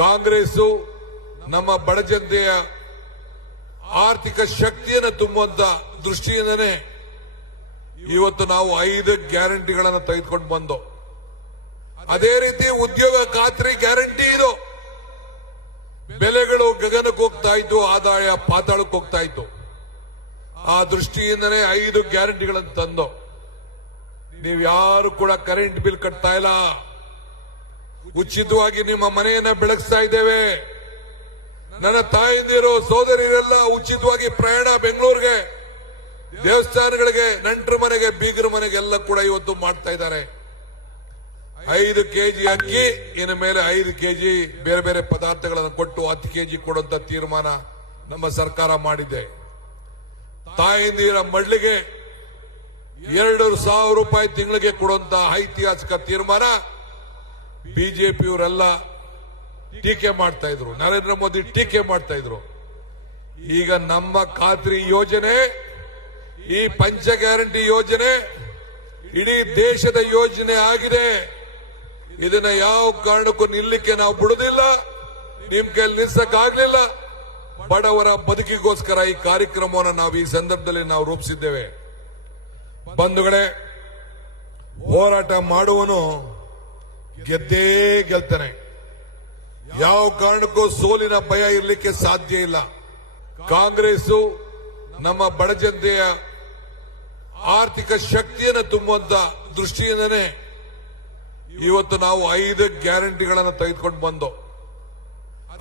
ಕಾಂಗ್ರೆಸ್ ನಮ್ಮ ಬಡ ಜನತೆಯ ಆರ್ಥಿಕ ಶಕ್ತಿಯನ್ನು ತುಂಬುವಂತ ದೃಷ್ಟಿಯಿಂದನೇ ಇವತ್ತು ನಾವು 5 ಗ್ಯಾರಂಟಿಗಳನ್ನು ತೆಗೆದುಕೊಂಡು ಬಂದು, ಅದೇ ರೀತಿ ಉದ್ಯೋಗ ಖಾತ್ರಿ ಗ್ಯಾರಂಟಿ ಇದು. ಬೆಲೆಗಳು ಗಗನಕ್ಕೆ ಹೋಗ್ತಾ ಇತ್ತು, ಆದಾಯ ಪಾತಾಳಕ್ಕೆ ಹೋಗ್ತಾ ಇತ್ತು. ಆ ದೃಷ್ಟಿಯಿಂದನೇ 5 ಗ್ಯಾರಂಟಿಗಳನ್ನು ತಂದು, ನೀವು ಯಾರು ಕೂಡ ಕರೆಂಟ್ ಬಿಲ್ ಕಟ್ತಾ ಇಲ್ಲ, ಉಚಿತವಾಗಿ ನಿಮ್ಮ ಮನೆಯನ್ನ ಬೆಳಗಿಸ್ತಾ ಇದ್ದೇವೆ. ನನ್ನ ತಾಯಿಂದಿರು ಸೋದರಿಯರೆಲ್ಲ ಉಚಿತವಾಗಿ ಪ್ರಯಾಣ ಬೆಂಗಳೂರಿಗೆ, ದೇವಸ್ಥಾನಗಳಿಗೆ, ನೆಂಟರ ಮನೆಗೆ, ಬೀಗರ ಮನೆಗೆ ಎಲ್ಲ ಕೂಡ ಇವತ್ತು ಮಾಡ್ತಾ ಇದ್ದಾರೆ. 5 ಕೆಜಿ ಅಕ್ಕಿ, ಇನ್ನು ಮೇಲೆ 5 ಕೆಜಿ ಬೇರೆ ಬೇರೆ ಪದಾರ್ಥಗಳನ್ನು ಕೊಟ್ಟು 10 ಕೆಜಿ ಕೊಡುವಂತ ತೀರ್ಮಾನ ನಮ್ಮ ಸರ್ಕಾರ ಮಾಡಿದೆ. ತಾಯಿಂದಿರ ಮಡ್ಲಿಗೆ 2,000 ರೂಪಾಯಿ ತಿಂಗಳಿಗೆ ಕೊಡುವಂತ ಐತಿಹಾಸಿಕ ತೀರ್ಮಾನ ಬಿಜೆಪಿಯವರೆಲ್ಲ ಟೀಕೆ ಮಾಡ್ತಾ ಇದ್ರು, ನರೇಂದ್ರ ಮೋದಿ ಟೀಕೆ ಮಾಡ್ತಾ ಇದ್ರು. ಈಗ ನಮ್ಮ ಖಾತ್ರಿ ಯೋಜನೆ, ಈ ಪಂಚ ಗ್ಯಾರಂಟಿ ಯೋಜನೆ ಇಡೀ ದೇಶದ ಯೋಜನೆ ಆಗಿದೆ. ಇದನ್ನ ಯಾವ ಕಾರಣಕ್ಕೂ ನಿಲ್ಲಕ್ಕೆ ನಾವು ಬಿಡುದಿಲ್ಲ, ನಿಮ್ ಕೈಯಲ್ಲಿ ನಿಲ್ಸಕ್ಕಾಗ್ಲಿಲ್ಲ. ಬಡವರ ಬದುಕಿಗೋಸ್ಕರ ಈ ಕಾರ್ಯಕ್ರಮವನ್ನು ನಾವು ಈ ಸಂದರ್ಭದಲ್ಲಿ ನಾವು ರೂಪಿಸಿದ್ದೇವೆ. ಬಂಧುಗಳೇ, ಹೋರಾಟ ಮಾಡುವನು ಗೆದ್ದೇ ಗೆಲ್ತಾನೆ. ಯಾವ ಕಾರಣಕ್ಕೂ ಸೋಲಿನ ಭಯ ಇರಲಿಕ್ಕೆ ಸಾಧ್ಯ ಇಲ್ಲ. ಕಾಂಗ್ರೆಸ್ ನಮ್ಮ ಬಡ ಜನತೆಯ ಆರ್ಥಿಕ ಶಕ್ತಿಯನ್ನು ತುಂಬುವಂತ ದೃಷ್ಟಿಯಿಂದನೇ ಇವತ್ತು ನಾವು 5 ಗ್ಯಾರಂಟಿಗಳನ್ನು ತೆಗೆದುಕೊಂಡು ಬಂದು,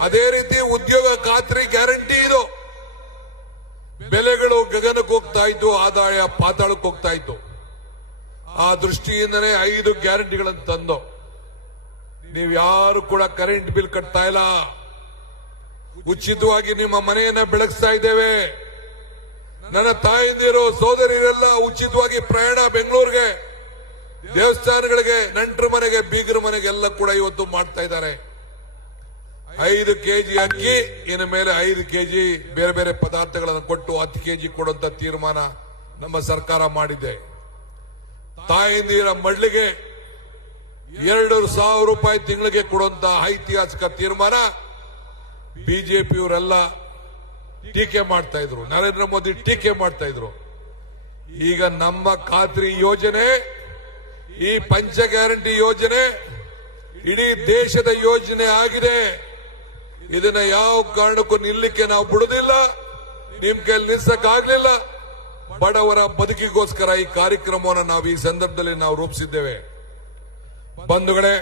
ಅದೇ ರೀತಿ ಉದ್ಯೋಗ ಖಾತ್ರಿ ಗ್ಯಾರಂಟಿ ಇದು. ಬೆಲೆಗಳು ಗಗನಕ್ಕೆ ಹೋಗ್ತಾ ಇತ್ತು, ಆದಾಯ ಪಾತಾಳಕ್ಕೆ ಹೋಗ್ತಾ ಇತ್ತು. ಆ ದೃಷ್ಟಿಯಿಂದನೇ 5 ಗ್ಯಾರಂಟಿಗಳನ್ನು ತಂದು, ನೀವು ಯಾರು ಕೂಡ ಕರೆಂಟ್ ಬಿಲ್ ಕಟ್ತಾ ಇಲ್ಲ, ಉಚಿತವಾಗಿ ನಿಮ್ಮ ಮನೆಯನ್ನ ಬೆಳಗಿಸ್ತಾ ಇದ್ದೇವೆ. ನನ್ನ ತಾಯಿಂದಿರು ಸೋದರಿಯರೆಲ್ಲ ಉಚಿತವಾಗಿ ಪ್ರಯಾಣ ಬೆಂಗಳೂರಿಗೆ, ದೇವಸ್ಥಾನಗಳಿಗೆ, ನೆಂಟರ ಮನೆಗೆ, ಬೀಗರ ಮನೆಗೆ ಎಲ್ಲ ಕೂಡ ಇವತ್ತು ಮಾಡ್ತಾ ಇದ್ದಾರೆ. 5 ಕೆಜಿ ಅಕ್ಕಿ, ಇನ್ನು ಮೇಲೆ 5 ಕೆಜಿ ಬೇರೆ ಬೇರೆ ಪದಾರ್ಥಗಳನ್ನು ಕೊಟ್ಟು 10 ಕೆಜಿ ಕೊಡುವಂತ ತೀರ್ಮಾನ ನಮ್ಮ ಸರ್ಕಾರ ಮಾಡಿದೆ. ತಾಯಿಂದಿರ ಮಡ್ಲಿಗೆ 2,000 ರೂಪಾಯಿ ತಿಂಗಳಿಗೆ ಕೊಡುವಂತ ಐತಿಹಾಸಿಕ ತೀರ್ಮಾನ ಬಿಜೆಪಿಯವರೆಲ್ಲ ಟೀಕೆ ಮಾಡ್ತಾ ಇದ್ರು, ನರೇಂದ್ರ ಮೋದಿ ಟೀಕೆ ಮಾಡ್ತಾ ಇದ್ರು. ಈಗ ನಮ್ಮ ಖಾತ್ರಿ ಯೋಜನೆ, ಈ ಪಂಚ ಗ್ಯಾರಂಟಿ ಯೋಜನೆ ಇಡೀ ದೇಶದ ಯೋಜನೆ ಆಗಿದೆ. ಇದನ್ನ ಯಾವ ಕಾರಣಕ್ಕೂ ನಿಲ್ಲಕ್ಕೆ ನಾವು ಬಿಡುದಿಲ್ಲ, ನಿಮ್ ಕೈಯಲ್ಲಿ ನಿಲ್ಸಕ್ಕಾಗ್ಲಿಲ್ಲ. ಬಡವರ ಬದುಕಿಗೋಸ್ಕರ ಈ ಕಾರ್ಯಕ್ರಮವನ್ನು ನಾವು ಈ ಸಂದರ್ಭದಲ್ಲಿ ನಾವು ರೂಪಿಸಿದ್ದೇವೆ. ಬಂಧುಗಳೇ,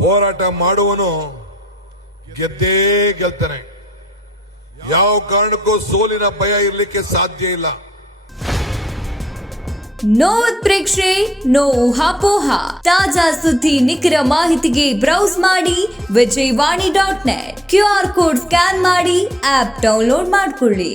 ಹೋರಾಟ ಮಾಡುವನು ಗೆದ್ದೇ ಗೆಲ್ತಾನೆ. ಯಾವ ಕಾರಣಕ್ಕೂ ಸೋಲಿನ ಭಯ ಇರಲಿಕ್ಕೆ ಸಾಧ್ಯ ಇಲ್ಲ. ನೋ ಉತ್ಪ್ರೇಕ್ಷೆ, ನೋ ಊಹಾಪೋಹ. ತಾಜಾ ಸುದ್ದಿ, ನಿಖರ ಮಾಹಿತಿಗೆ ಬ್ರೌಸ್ ಮಾಡಿ ವಿಜಯವಾಣಿ.net. QR ಕೋಡ್ ಸ್ಕ್ಯಾನ್ ಮಾಡಿ ಆಪ್ ಡೌನ್ಲೋಡ್ ಮಾಡಿಕೊಳ್ಳಿ.